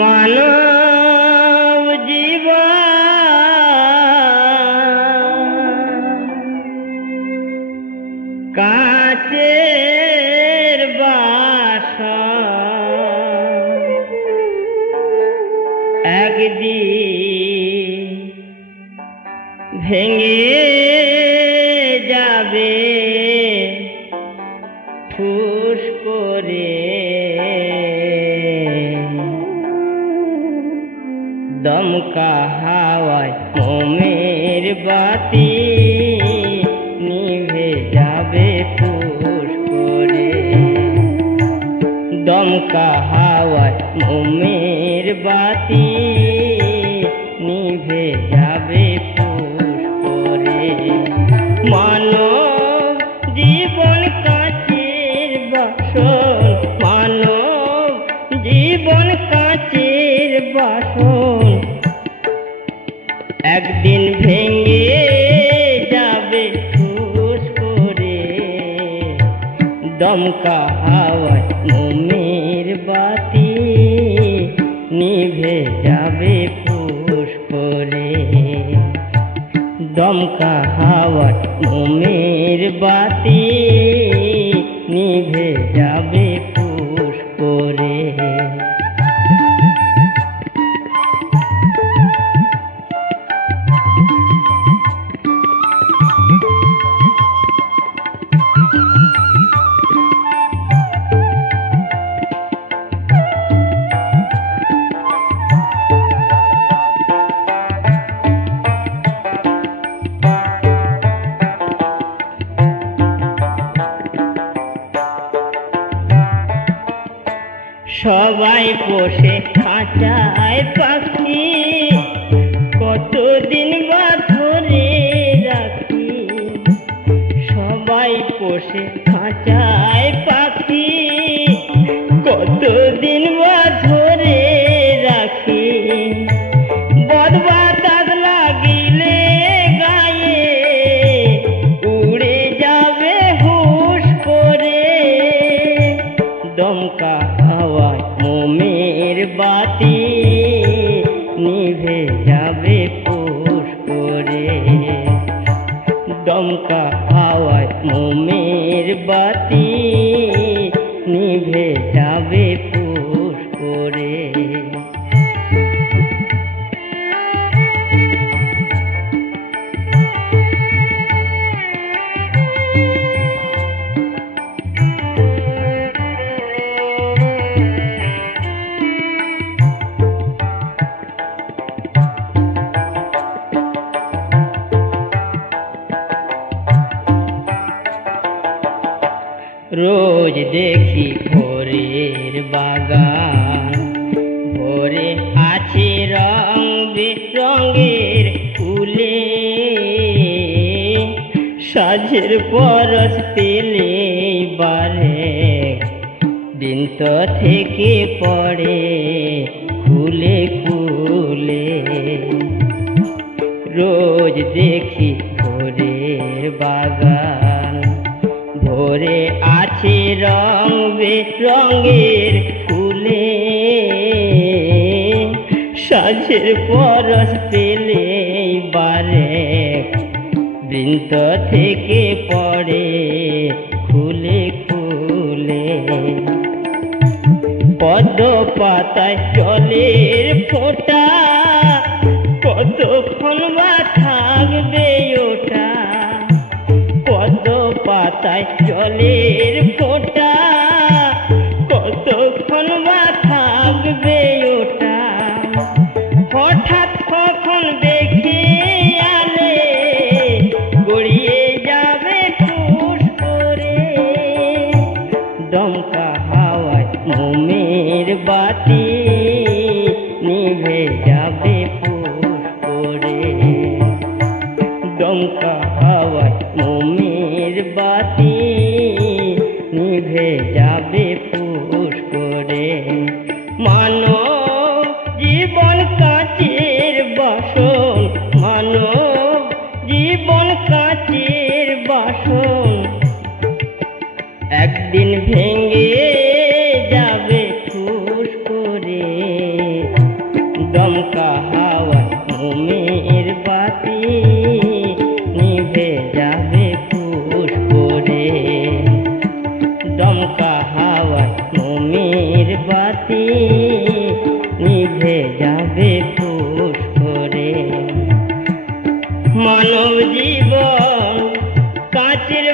মানব জীবন কাচের বাসন, একদিন ভেঙে যাবে ফুস করে। দমকা হাওয়ায় মোমের বাতি নিভে যাবে ফুস করে। দমকা হাওয়ায় মোমের বাতি নিভে যাবে ফুস করে। মানব জীবন কাচের বাসন, মানব জীবন কাচের বাসন, একদিন ভেঙে যাবে ফুস করে। দমকা হাওয়ায় মোমের বাতি নিভে যাবে ফুস করে। দমকা হাওয়ায় মোমের বাতি নিভে যাবে ফুস করে। সবাই পোষে খাঁচায় পাখি, কতদিন বা ধরে রাখি। সবাই পোষে খাঁচায় পাখি, কতদিন বা ধরে রাখি। বদবাতাস লাগিলে গায়ে উড়ে যাবে হুশ করে। দমকা হাওয়ায় মোমের বাতি নিভে যাবে ফুস করে। দমকা হাওয়ায় মোমের বাতি নিভে যাবে ফুস করে। রোজ দেখি ভোরের বাগান, ভোরে আছে রং বেরঙের ফুলে। সাজের পরশ পেলে বারে দিন তো থেকে পড়ে খুলে খুলে। রোজ দেখি ভোরের বাগান, ভোরে আছে রং বেরঙের ফুলে। সাজের পরশ পেলে বারে বৃন্ত থেকে পড়ে খুলে খুলে। পদ্ম পাতায় জলের ফোঁটা, কতক্ষণ বা থাকবে ওটা। পদ্ম পাতায় জলের ফোঁটা, কতক্ষণ বা থাকবে ওটা। হঠাৎ কখন দেখে আলে গড়িয়ে যাবে ফুস করে। দমকা হাওয়ায় মোমের বাতি নিভে যাবে ফুস করে। দমকা হাওয়ায় মোমের বাতি নিভে যাবে ফুস করে। মানব জীবন কাচের বাসন, মানব জীবন কাচের বাসন, একদিন ভেঙে যাবে ফুস করে। জীবন কাঁচের